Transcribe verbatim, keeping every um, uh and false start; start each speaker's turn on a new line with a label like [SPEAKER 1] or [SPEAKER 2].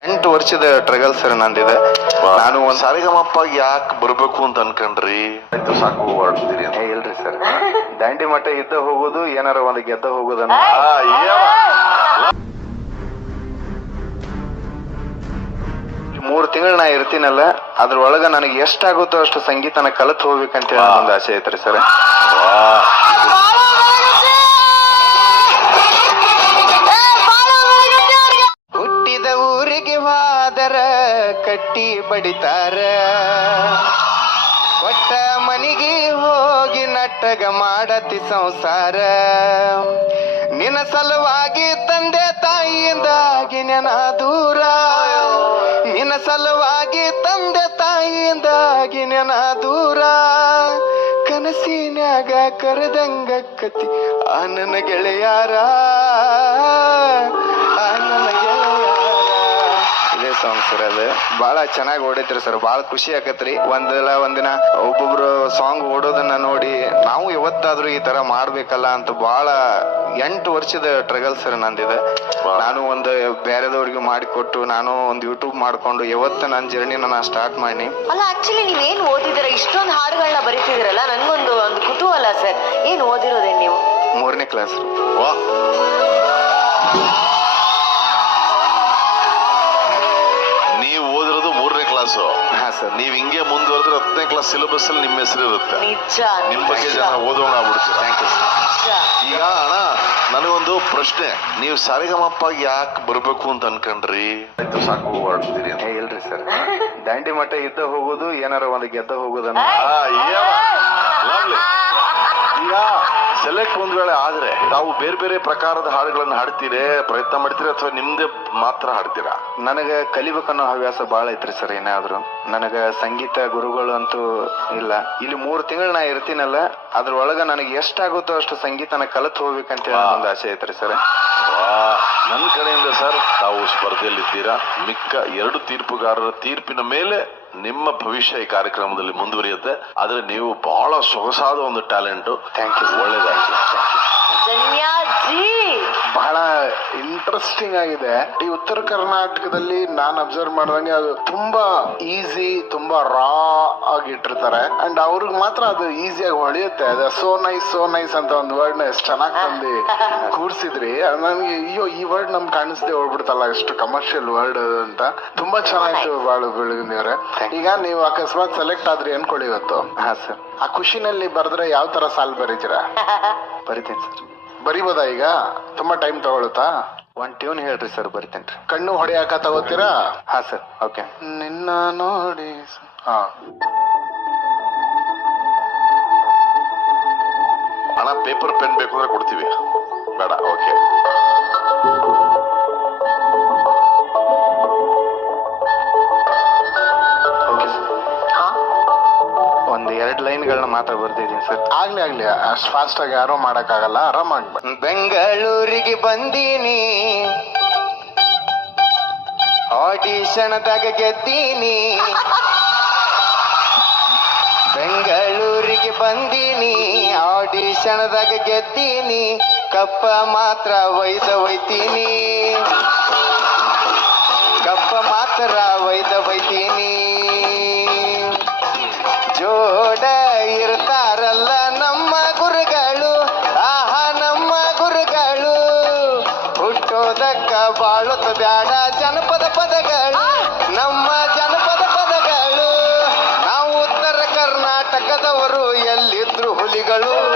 [SPEAKER 1] ಎಂಟು ವರ್ಷದ ಟ್ರಗಲ್ ಸರ್ ನಂದಿದೆ.
[SPEAKER 2] ನಾನು ಒಂದ್ ಸಾರಿಗಮಪ್ಪ ಯಾಕೆ ಬರ್ಬೇಕು ಅಂತ ಅನ್ಕೊಂಡ್ರಿ? ಸಾಕು ಹೊಡ್ತೀರಿ
[SPEAKER 1] ಇಲ್ರಿ ಸರ್, ದಾಂಡಿ ಮಠ ಇದ್ದ ಹೋಗೋದು ಏನಾರ ಒಂದು ಗೆದ್ದ ಹೋಗೋದನ್ನ. ಮೂರ್ ತಿಂಗಳು ನಾ ಇರ್ತೀನಲ್ಲ, ಅದ್ರೊಳಗ ನನಗೆ ಎಷ್ಟಾಗುತ್ತೋ ಅಷ್ಟು ಸಂಗೀತನ ಕಲಿತು ಹೋಗ್ಬೇಕಂತ ಒಂದು ಆಸೆ ಐತ್ರಿ ಸರ್. ಹುಟ್ಟಿದ ಊರಿಗೆ ಹೋದರ ಕಟ್ಟಿ ಬಡಿತಾರ, ಒಟ್ಟ ಮನಿಗೆ ಹೋಗಿ ನಟ್ಟಗ ಮಾಡತಿ ಸಂಸಾರ. ನಿನ್ನ ಸಲುವಾಗಿ ತಂದೆ ತಾಯಿಯಿಂದಾಗಿ ನೆನ ದೂರ, ನಿನ್ನ ಸಲುವಾಗಿ ತಂದೆ ತಾಯಿಯಿಂದಾಗಿ ನೆನ ದೂರ. ಕನಸಿನ್ಯಾಗ ಕರೆದಂಗ ಕತಿ ಆ ನನ್ನ ಗೆಳೆಯಾರ, ಆ ನನ್ನ ಗೆಳೆಯಾರ. ಇದೇ ಸಾಂಗ್ ಸರ್, ಅದು ಬಹಳ ಚೆನ್ನಾಗಿ ಓಡೈತ್ರಿ ಸರ್, ಬಹಳ ಖುಷಿ ಆಕತ್ರಿ. ಒಂದಲ್ಲ ಒಂದಿನ ಒಬ್ಬೊಬ್ರು ಸಾಂಗ್ ಓಡೋದನ್ನ ನೋಡಿ ನಾವು ಯಾವತ್ತಾದ್ರೂ ಈ ತರ ಮಾಡ್ಬೇಕಲ್ಲ ಅಂತ ಬಹಳ ಎಂಟು ವರ್ಷದ ಟ್ರಗಲ್ ಸರ್ ನಂದಿದೆ. ನಾನು ಒಂದು ಬೇರೆದವ್ರಿಗೆ ಮಾಡಿಕೊಟ್ಟು ನಾನು ಒಂದು ಯೂಟ್ಯೂಬ್ ಮಾಡ್ಕೊಂಡು ಯಾವತ್ತ ನನ್ನ ಜರ್ನಿ ನಾನು ಸ್ಟಾರ್ಟ್ ಮಾಡಿ.
[SPEAKER 3] ಅಲ್ಲ, ಆಕ್ಚುಲಿ ನೀವೇನ್ ಓದಿದಿರ? ಇಷ್ಟೊಂದು ಹಾಡುಗಳನ್ನ ಬರೀತಿದಿರಲ್ಲ, ನನ್ಗೊಂದು ಒಂದು ಕುತೂಹಲ ಸರ್. ಏನ್ ಓದಿರೋದೇ ನೀವು?
[SPEAKER 1] ಮೂರನೇ ಕ್ಲಾಸ್.
[SPEAKER 2] ನೀವು ಓದಿರೋದು ಮೂರನೇ ಕ್ಲಾಸು?
[SPEAKER 1] ಹಾ ಸರ್.
[SPEAKER 2] ನೀವ್ ಹಿಂಗೆ ಮುಂದುವರೆದ್ರೆ ಹತ್ತನೇ ಕ್ಲಾಸ್ ಸಿಲೆಬಸ್ ಅಲ್ಲಿ ನಿಮ್ಮ ಹೆಸರು ಇರುತ್ತೆ.
[SPEAKER 3] ನಿಜ.
[SPEAKER 2] ನಿಮ್ ಬಗ್ಗೆ ಜನ ಓದೋಂಗ ಆಗ್ಬಿಡ್ತೀರ.
[SPEAKER 1] Thank you sir.
[SPEAKER 2] ಈಗ ಅಣ್ಣ, ನನಗೊಂದು ಪ್ರಶ್ನೆ. ನೀವು ಸಾರಿಗಮಪ್ಪ ಯಾಕೆ ಬರ್ಬೇಕು ಅಂತ ಅನ್ಕೊಂಡ್ರಿ? ಸಾಕು ಹೊಡ್ತೀರಿ
[SPEAKER 1] ಇಲ್ರಿ ಸರ್, ದಾಂಡಿ ಮಠ ಇದ್ದ ಹೋಗೋದು ಏನಾರ ಒಂದು ಗೆದ್ದ ಹೋಗೋದನ್ನ.
[SPEAKER 2] ಈಗ ಸೆಲೆಕ್ಟ್ ಒಂದ್ ವೇಳೆ ಆದ್ರೆ ತಾವು ಬೇರೆ ಬೇರೆ ಪ್ರಕಾರದ ಹಾಡುಗಳನ್ನ ಹಾಡ್ತೀರೇ, ಪ್ರಯತ್ನ ಮಾಡ್ತೀರಾ, ಅಥವಾ ನಿಮ್ದೇ ಮಾತ್ರ ಹಾಡ್ತೀರಾ?
[SPEAKER 1] ನನಗ ಕಲಿಬೇಕನ್ನೋ ಹವ್ಯಾಸ ಬಾಳ ಐತ್ರಿ ಸರ್. ಏನಾದ್ರು ನನಗ ಸಂಗೀತ ಗುರುಗಳು ಅಂತೂ ಇಲ್ಲ. ಇಲ್ಲಿ ಮೂರ್ ತಿಂಗಳು ನಾ ಇರ್ತೀನಲ್ಲ, ಅದ್ರೊಳಗ ನನಗೆ ಎಷ್ಟಾಗುತ್ತೋ ಅಷ್ಟು ಸಂಗೀತನ ಕಲಿತು ಹೋಗ್ಬೇಕಂತ ಒಂದು ಆಸೆ ಐತ್ರಿ ಸರ್.
[SPEAKER 2] ನನ್ನ ಕಡೆಯಿಂದ ಸರ್, ತಾವು ಸ್ಪರ್ಧೆಯಲ್ಲಿದ್ದೀರಾ. ಮಿಕ್ಕ ಎರಡು ತೀರ್ಪುಗಾರರ ತೀರ್ಪಿನ ಮೇಲೆ ನಿಮ್ಮ ಭವಿಷ್ಯ ಈ ಕಾರ್ಯಕ್ರಮದಲ್ಲಿ ಮುಂದುವರಿಯುತ್ತೆ. ಆದ್ರೆ ನೀವು ಬಹಳ ಸೊಗಸಾದ ಒಂದು ಟ್ಯಾಲೆಂಟ್.
[SPEAKER 1] Thank you.
[SPEAKER 2] ಒಳ್ಳೇದಾಗ್ಲಿ.
[SPEAKER 4] ಬಹಳ ಇಂಟ್ರೆಸ್ಟಿಂಗ್ ಆಗಿದೆ. ಈ ಉತ್ತರ ಕರ್ನಾಟಕದಲ್ಲಿ ನಾನು ಅಬ್ಸರ್ವ್ ಮಾಡಿದಂಗೆ ಅದು ತುಂಬಾ ಈಸಿ, ತುಂಬಾ ರಾ ಆಗಿ ಇಟ್ಟಿರ್ತಾರೆ. ಅಂಡ್ ಅವ್ರಿಗೆ ಮಾತ್ರ ಅದು ಈಸಿಯಾಗಿ ಹೊಳೆಯುತ್ತೆ. ಅದು ಸೋ ನೈಸ್ ಸೋ ನೈಸ್ ಅಂತ ಒಂದು ವರ್ಡ್ ನ ಎಷ್ಟು ಚೆನ್ನಾಗಿ ತಂದು ಕೂರ್ಸಿದ್ರಿ. ನನ್ಗೆ ಅಯ್ಯೋ, ಈ ವರ್ಡ್ ನಮ್ಗೆ ಕಾಣಿಸ್ದೆ ಹೋಗ್ಬಿಡ್ತಲ್ಲ, ಎಷ್ಟು ಕಮರ್ಷಿಯಲ್ ವರ್ಡ್ ಅಂತ. ತುಂಬಾ ಚೆನ್ನಾಗಿತ್ತು ಬಾಳು ಬೆಳಗಿನವ್ರೆ. ಈಗ ನೀವು ಅಕಸ್ಮಾತ್ ಸೆಲೆಕ್ಟ್ ಆದ್ರಿ ಅನ್ಕೊಳ್ಳಿ ಇವತ್ತು.
[SPEAKER 1] ಹಾ ಸರ್.
[SPEAKER 4] ಆ ಖುಷಿನಲ್ಲಿ ಬರೆದ್ರೆ ಯಾವ ತರ ಸಾಲ್ ಬರೀತೀರಾ?
[SPEAKER 1] ಬರಿತೇನೆ ಸರ್.
[SPEAKER 4] ಬರಿಬೋದಾ? ಈಗ ತುಂಬಾ ಟೈಮ್ ತಗೊಳುತ್ತಾ?
[SPEAKER 1] ಒಂದ್ ಟ್ಯೂನ್ ಹೇಳ್ರಿ ಸರ್, ಬರಿತೇನ್ರಿ.
[SPEAKER 4] ಕಣ್ಣು ಹೊಡೆಯಾಕ ತಗೋತೀರಾ?
[SPEAKER 1] ಹಾ ಸರ್. ಓಕೆ.
[SPEAKER 4] ನಿನ್ನ ನೋಡಿ. ಹಾ
[SPEAKER 2] ಹಣ ಪೇಪರ್ ಪೆನ್ ಬೇಕು ಅಂದ್ರೆ ಕೊಡ್ತೀವಿ. ಬೇಡ? ಓಕೆ.
[SPEAKER 1] Okay sir. ಒಂದ್ ಎರಡ್ ಲೈನ್ಗಳನ್ನ ಮಾತ್ರ ಬರ್ದಿದ್ದೀನಿ ಸರ್.
[SPEAKER 4] ಆಗ್ಲಿ ಆಗ್ಲಿ, ಅಷ್ಟು ಫಾಸ್ಟ್ ಆಗಿ ಯಾರೋ ಮಾಡಕ್ ಆಗಲ್ಲ, ಆರಾಮಾಗಿ.
[SPEAKER 1] ಬೆಂಗಳೂರಿಗೆ ಬಂದೀನಿ, ಆಡಿಷನ್ದಾಗ ಗೆದ್ದೀನಿ. ಬೆಂಗಳೂರಿಗೆ ಬಂದೀನಿ, ಆಡಿಷನ್ದಾಗ ಗೆದ್ದೀನಿ. ಕಪ್ಪ ಮಾತ್ರ ಒಯ್ದ ಒಯ್ತೀನಿ, ಕಪ್ಪ ಮಾತ್ರ ಒಯ್ದ ಒಯ್ತೀನಿ. ಜೋಡ ಇರ್ತಾರಲ್ಲ ನಮ್ಮ ಗುರುಗಳು, ಆಹಾ ನಮ್ಮ ಗುರುಗಳು. ಹುಟ್ಟೋದಕ್ಕ ಬಾಳುತ್ತ ಬ್ಯಾಡ ಜನಪದ ಪದಗಳು, ನಮ್ಮ ಜನಪದ ಪದಗಳು. ನಾವು ಉತ್ತರ ಕರ್ನಾಟಕದವರು, ಎಲ್ಲಿದ್ರು ಹುಲಿಗಳು.